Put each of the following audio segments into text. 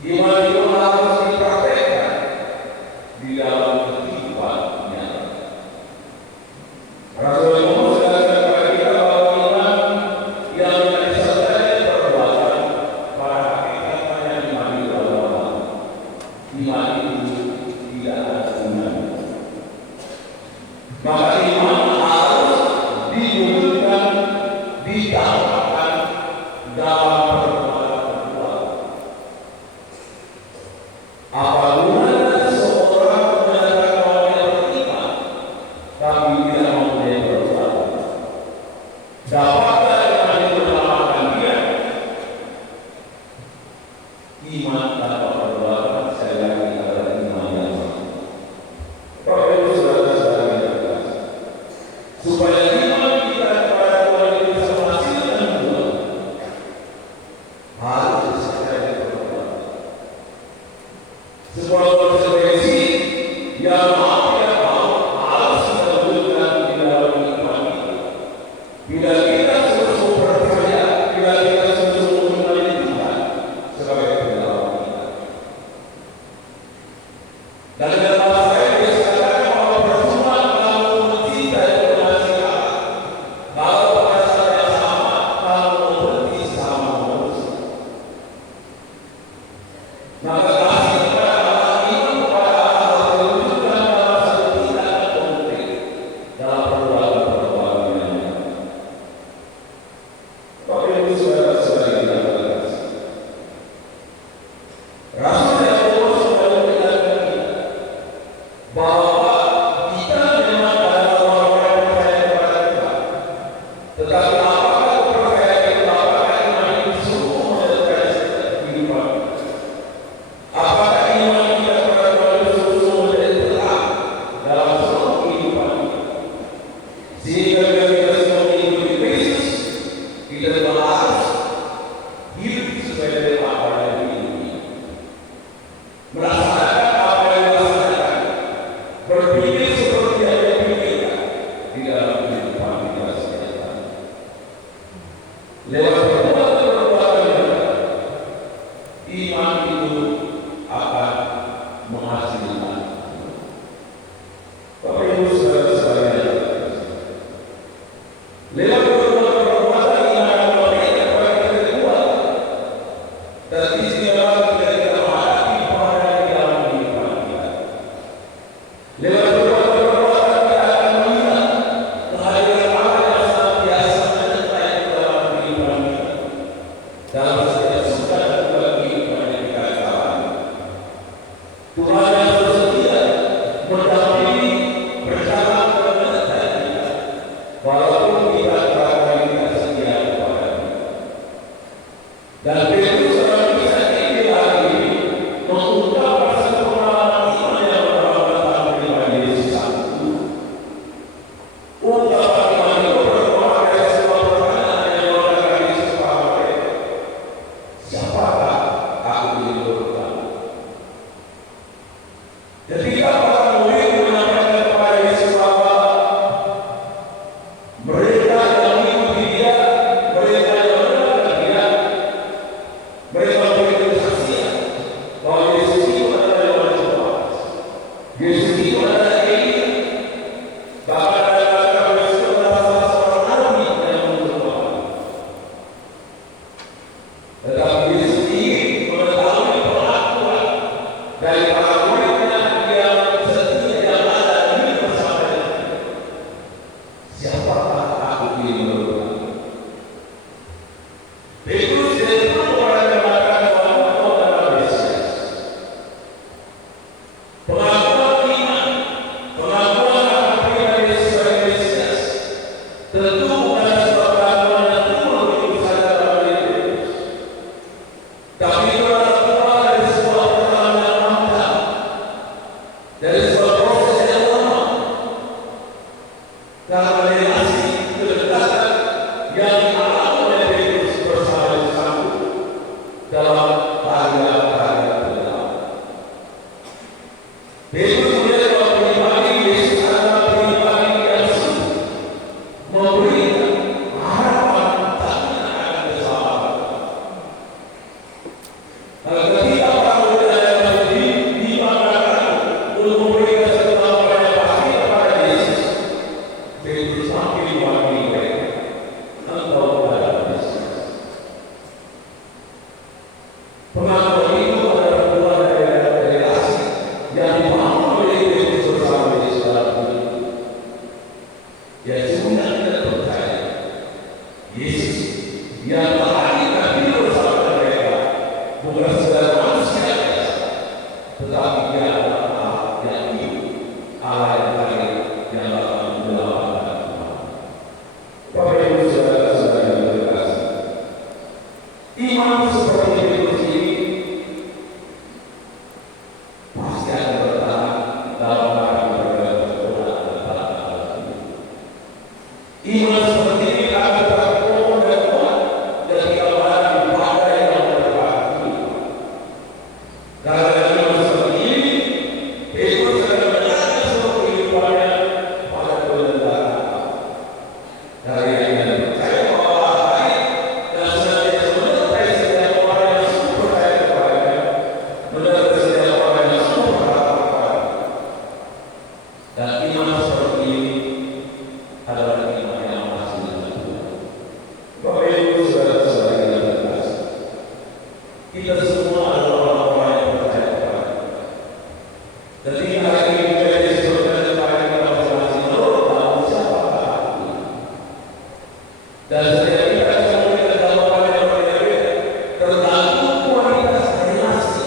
Iman itu harus dipraktekkan di dalam kehidupan nyata. Rasul Paulus menjelaskan kepada kita bahwa iman yang disertai perbuatan pada hakikatnya yang iman itu adalah iman itu tidak ada gunanya. Maka iman harus diwujudkan, ditampakkan dalam perbuatan. Apa gunanya seorang menyatakan bahwa dia beriman tapi tidak mempunyai perbuatan? Dapatkah iman itu menyelamatkan dia? Iman tanpa perbuatan saya lagi adalah iman yang sama. Bapak Ibu saudara-saudara yang terkasih, supaya iman kita kepada Tuhan itu bisa menghasilkan buah, harus disertai perbuatan. Sebuah konsekuensi yang mau tidak mau harus kita wujudkan di dalam kehidupan kita. Bila kita sungguh percaya, bila kita sungguh mengenali Tuhan sebagai penyelamat kita. Dan dalam bahasa Inggris katakan bahwa percuma kamu mencintai kekasih Allah kalau pada saat yang sama kamu membenci sesama manusia. Maka kasih kepada Allah, iman kepada Allah harus diwujudkan dalam satu tindakan konkret dalam perbuatan-perbuatan yang nyata. Bapak Ibu saudara-saudari yang terkasih, Rasul Paulus mengingatkan kita bahwa kita memang adalah orang-orang yang percaya kepada Tuhan. Tetapi apakah kepercayaan itu, apakah iman itu sungguh menyertai kehidupan kita? Apakah iman kita kepada Tuhan itu sungguh menjadi terang dalam seluruh kehidupan kita? Sehingga bila kita sedang mengikuti Kristus, kita juga harus hidup sesuai dengan apa yang dihidupi. Melaksanakan apa yang dilaksanakan, berpikir seperti yang dia pikirkan di dalam kehidupan kita sehari-hari. Lewat perbuatan-perbuatan yang nyata, iman itu akan menghasilkan. Bapak Ibu saudara-saudara yang terkasih, lewat perbuatan-perbuatan yang akan memberikan kepada kita kekuatan dan istimewa ketika kita menghadapi peperangan di dalam kehidupan kita. Lewat perbuatan-perbuatan kita akan melihat kehadiran Allah yang senantiasa menyertai di dalam kehidupan kita, dalam setiap suka dan duka kehidupan yang kita jalani. Tuhan yang bersedia mendampingi, berjalan dan menyertai kita, walaupun kita barangkali tidak setia kepada Dia. Dan Petrus dalam kisah ini lagi mengungkapkan satu pengalaman iman yang bertambah pribadi Yesus satu. Ungkapan iman itu berbuah dari sebuah pertanyaan yang melontarkan Yesus kepada mereka. Siapakah aku ini menurut kamu? Ketika para murid menyampaikan kepada Yesus bahwa mereka yang mengikuti Dia, mereka yang mendengarkan Dia, mereka memberikan kesaksian bahwa Yesus itu adalah yang berkuasa. Yesus itu adalah Elia. Bahkan ada yang mengatakan Yesus itu adalah salah seorang nabi yang menurut Tuhan. Tetapi Yesus ingin mengetahui pengakuan dari para muridnya yang setia, yang ada dan hidup bersama dengan Dia. Siapakah aku ini menurut kamu? Petrus tidak pernah orang yang mengatakan bahwa Engkau adalah Mesias. Pengakuan iman, pengakuan akan pribadi Yesus sebagai Mesias, tentu bukan sebuah pengakuan yang timbul begitu saja dalam diri Petrus. Tapi itu adalah keluar dari sebuah perjalanan yang panjang, dari sebuah proses yang lama, karena relasi kedekatan yang dialami oleh Petrus bersama Yesus sanggup dalam karya-karya terdalam. Petrus melihat bahwa pribadi Yesus adalah pribadi yang sungguh memberikan harapan tak akan keselamatan. Ketika para Karena dengan seperti ini, Yesus akan menyatakan seluruh kehidupannya pada kebenaran Allah. Dari yang percaya bahwa hari dan senantiasa menyertai setiap orang yang sungguh percaya kepadanya, menyertai setiap orang yang sungguh berharap kepadanya. Dan iman seperti ini adalah iman yang masih dengan Tuhan. Bapak Ibu saudara-saudara yang terkasih, kita semua adalah orang-orang yang percaya kepada ketika hari ini kita disebutkan kepada kita masing-masing menurut tahu siapakah aku. Dan setiap kita semuanya dalam orang yang berbeda, tergantung kualitas relasi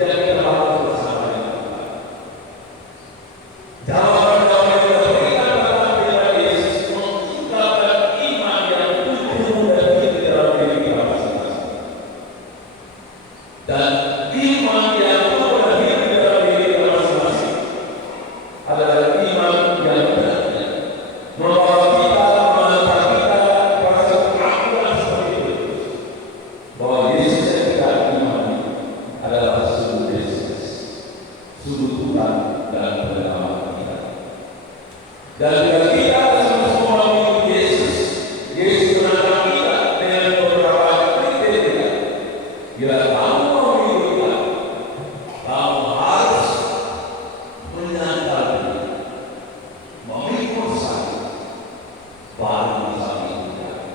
yang kita bangun bersama dengan Tuhan. Jawaban-jawaban yang kita berikan kepada Yesus mengungkapkan iman yang tumbuh dan hidup di dalam diri kita masing-masing. Dan iman yang tumbuh dan hidup di dalam diri kita masing-masing adalah iman yang benar, membawa kita, mengantar kita pada satu pengakuan seperti itu, bahwa Yesus yang kita imani adalah sungguh Yesus, sungguh Tuhan dan penyelamat kita. Dan bila kita semua mengikuti Yesus, Yesus menantang kita dengan beberapa kriteria. Bila kamu mau mengikuti, kamu harus menyangkal diri, memikul saya, baru bisa mengikuti.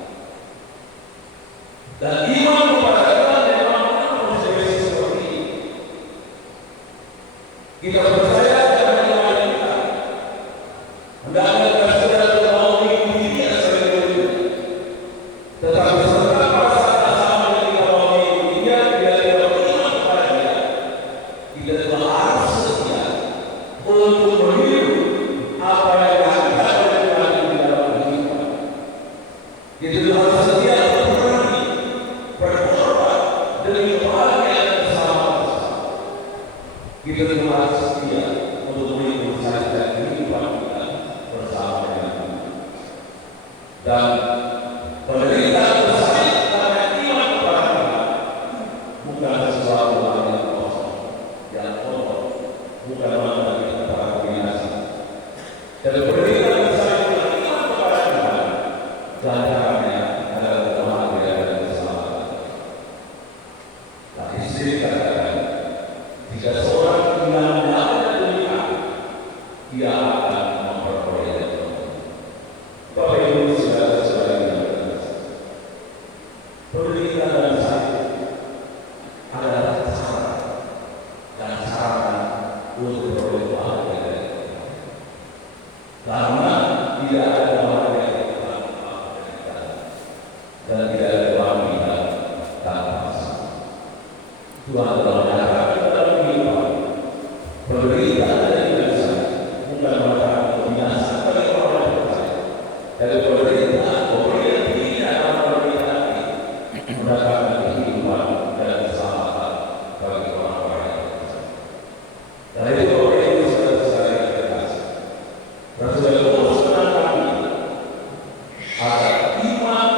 Dan iman kepada Tuhan memang manusia Yesus seperti ini. Kita percaya dengan iman kita. Hendaknya kita saudara mau mengikuti Dia sebagai Tuhan. Tetapi setelah pada saat yang sama yang kita mau mengikuti Dia, bila kita beriman kepada Dia, kita juga harus setia untuk meniru apa yang dilakukan oleh Tuhan di dalam kehidupan. Kita juga harus setia untuk berani, berkorban demi kebahagiaan bersama-sama. Kita juga harus setia untuk mengikuti saja kehidupan kita bersama dengan Tuhan. Dan penderitaan bersalin karena iman kepada Tuhan bukan sesuatu hal yang kosong, yang kotor, bukan makna kita para binasa. Dan penderitaan bersalin karena iman kepada Tuhan, ganjarannya adalah kebahagiaan dan keselamatan. Nah, istri katakan, jika seorang kehilangan nyawanya demi aku, dia akan memperoleh Tuhan. Bapak Ibu saudara-saudara yang terkasih, penderitaan dan sakit adalah cara dan sarana untuk beroleh bahagia dari Tuhan. Karena tidak ada bahagia dari Tuhan dan tidak ada bahagia tanpa kasih. Tuhan telah menyatakan dalam kehidupan penderitaan dan binasa bukan merupakan kebinasaan bagi orang yang percaya. Dari penderitaan, pemberian dirinya dalam penderitaan ini mendatangkan kehidupan dan keselamatan bagi orang-orang yang percaya. Dan itu Bapak Ibu saudara-saudara yang terkasih, Rasul Paulus menantang kita agar iman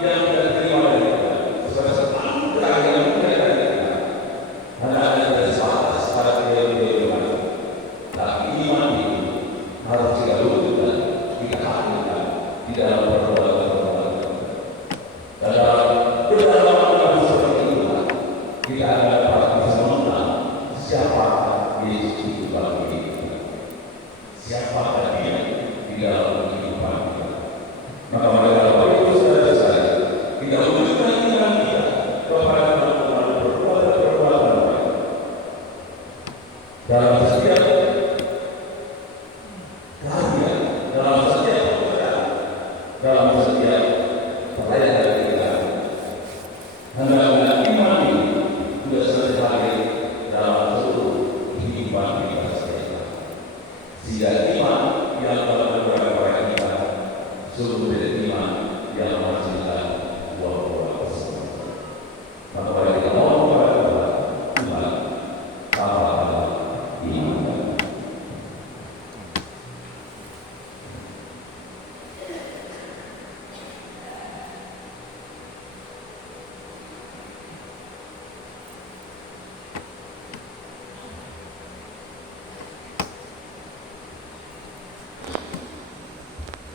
yang kita terima dari Tuhan sebagai satu anugerah yang mulia dari Tuhan hendaknya tidak sebatas pada kehidupan, tapi iman ini harus kita wujudkan, kita hadirkan di dalam perbuatan-perbuatan kita. Dan dalam kedalaman seperti itulah kita akan dapat bisa mengenal siapakah Yesus itu dalam hidup kita, siapakah Dia di dalam kehidupan kita. Maka marilah Bapak Ibu saudara-saudara, kita wujudkan iman kita kepada Tuhan melalui perbuatan-perbuatan baik. Dalam